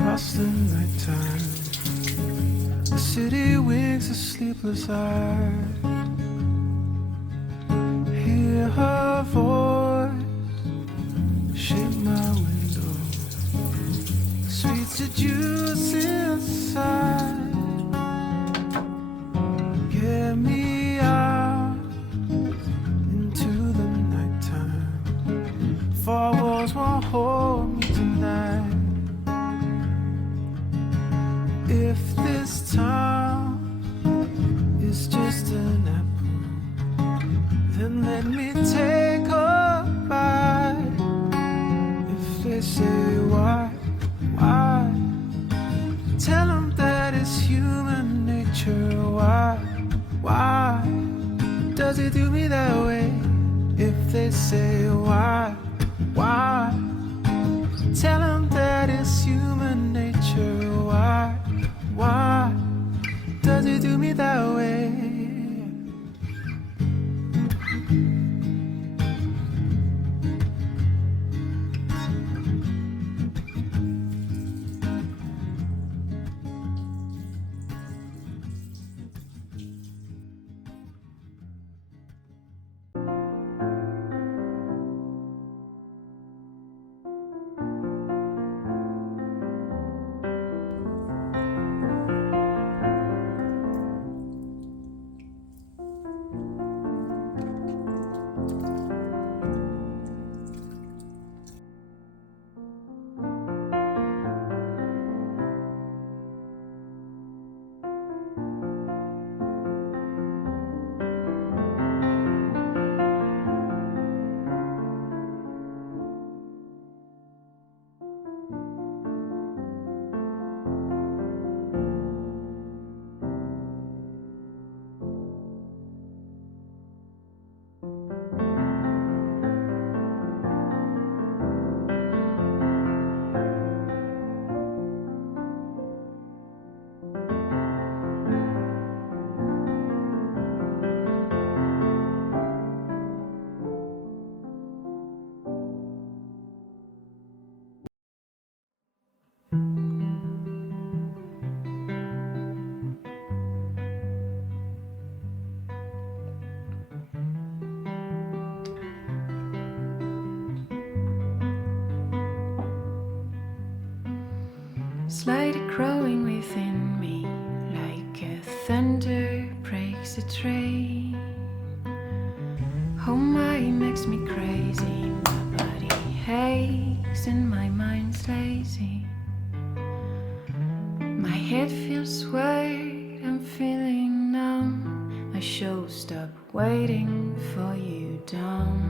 across the nighttime. The city winks a sleepless eye. Hear her voice shake my window. Sweet seduce inside. Get me out into the nighttime. Four walls won't hold me tonight. If this town is just an apple, then let me take a bite. If they say why, tell them that it's human nature. Why does it do me that way? If they say why, tell them that it's human nature. Why does it do me that way? Slightly growing within me, like a thunder breaks a train. Oh my, makes me crazy. My body aches and my mind's lazy. My head feels weird, I'm feeling numb. My show stopped waiting for you done.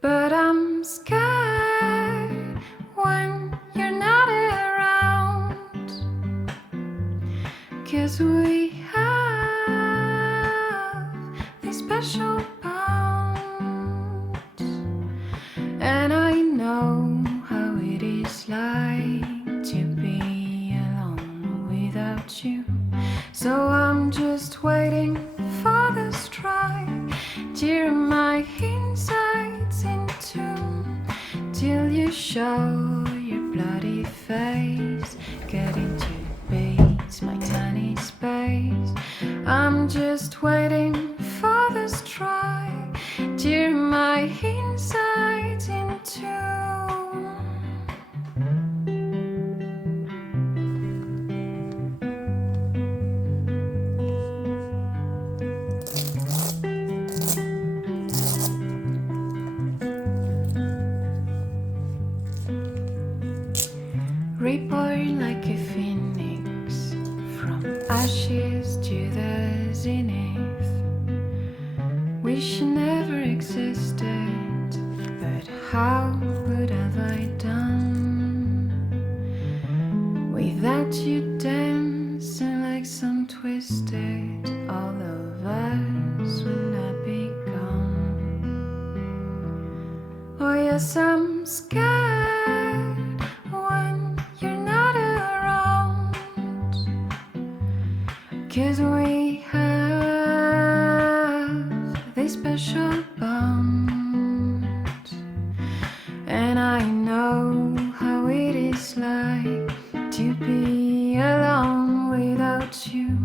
But I'm scared when you're not around, 'cause we have this special bond. And I know how it is like to be alone without you. So I'm just waiting for the strike, tear my insides into, till you show your bloody face, get into beats my tiny space. I'm just waiting for the strike, tear my insides into. Reborn like a phoenix, from ashes to the zenith. Wish you never existed, but how would have I done without you dancing like some twisted? All of us would not be gone. Oh yes, I'm scared when you're not around, 'cause we have this special bond. And I know how it it's like to be alone without you.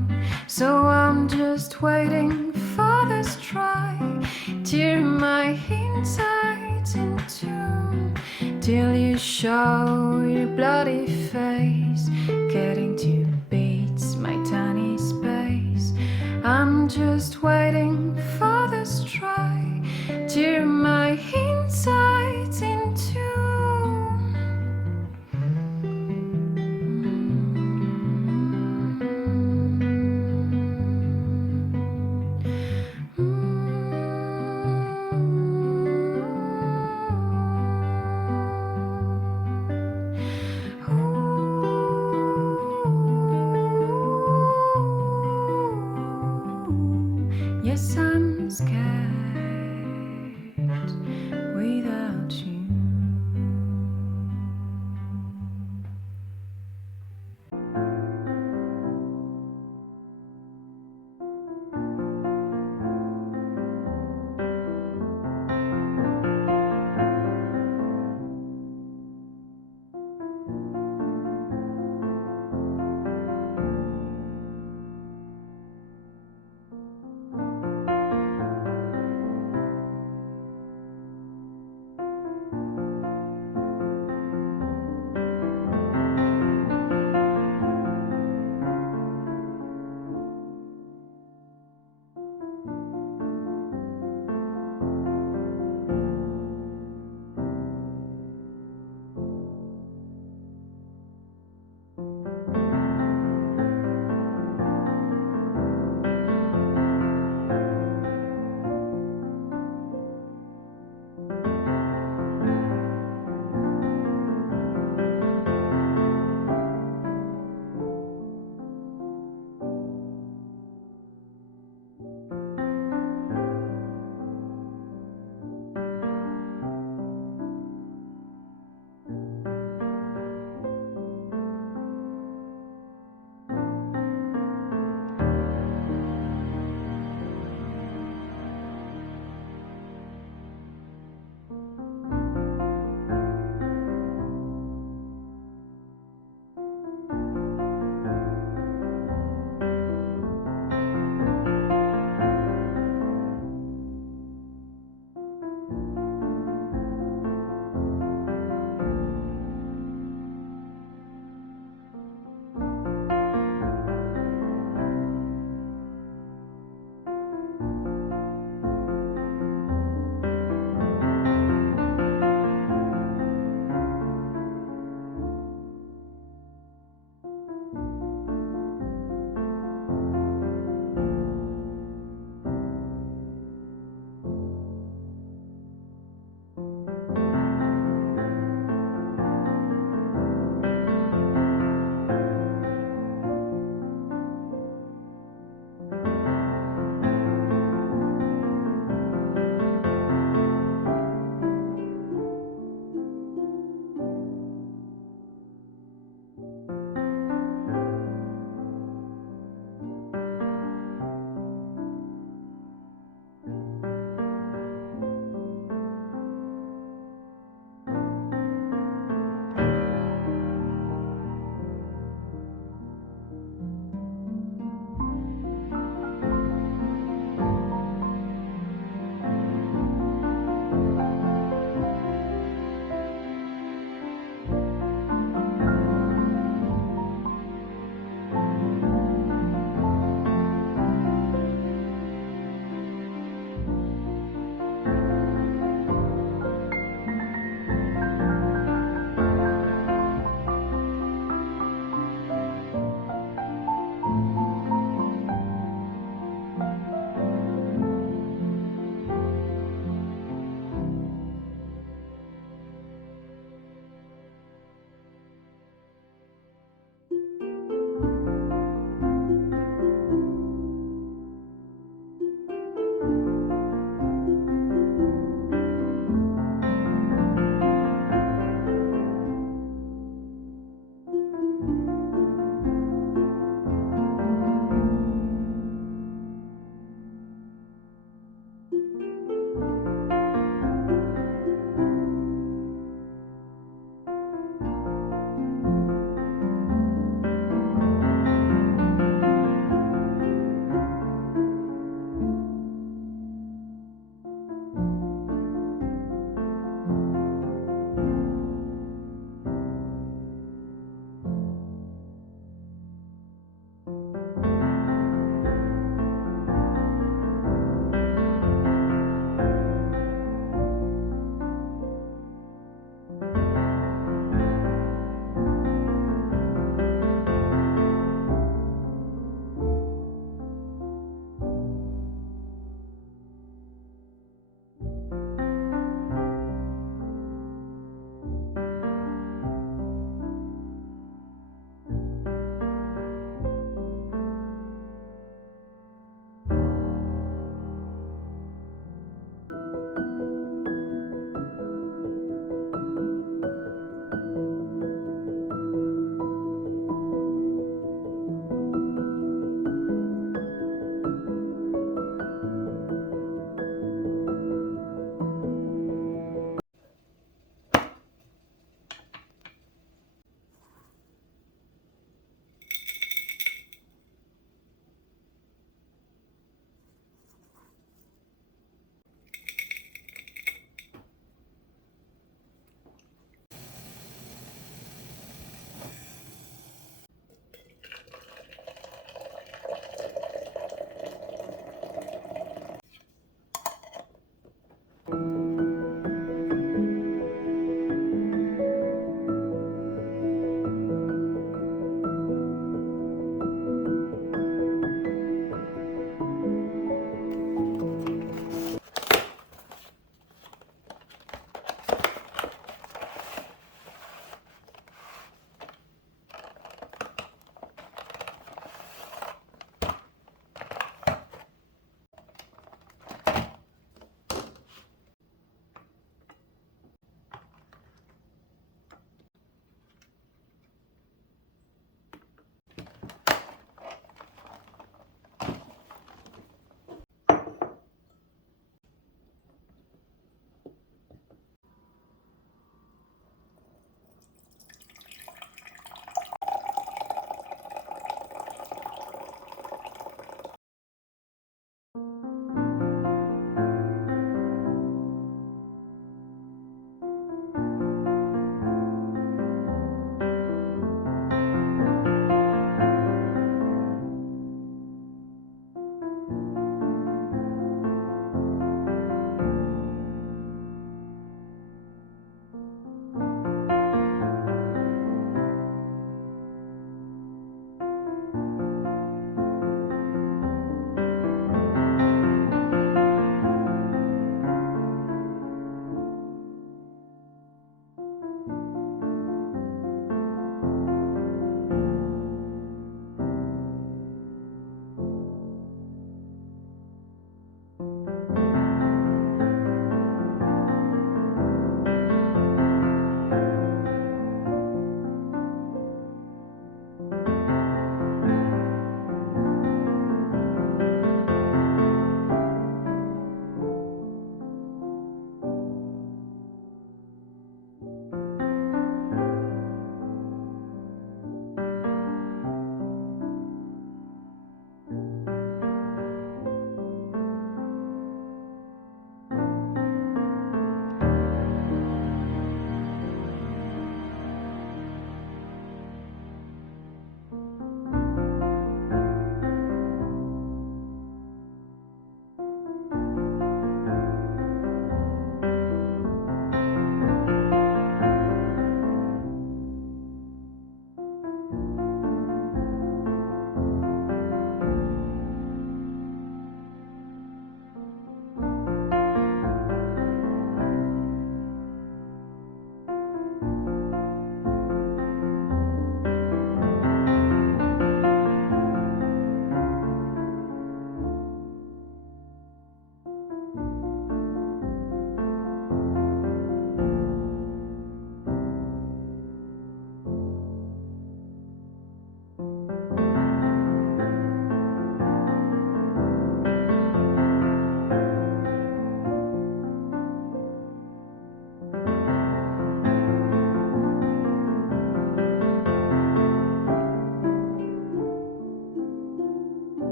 So I'm just waiting for the strike, tear my insides into, till you show your bloody face.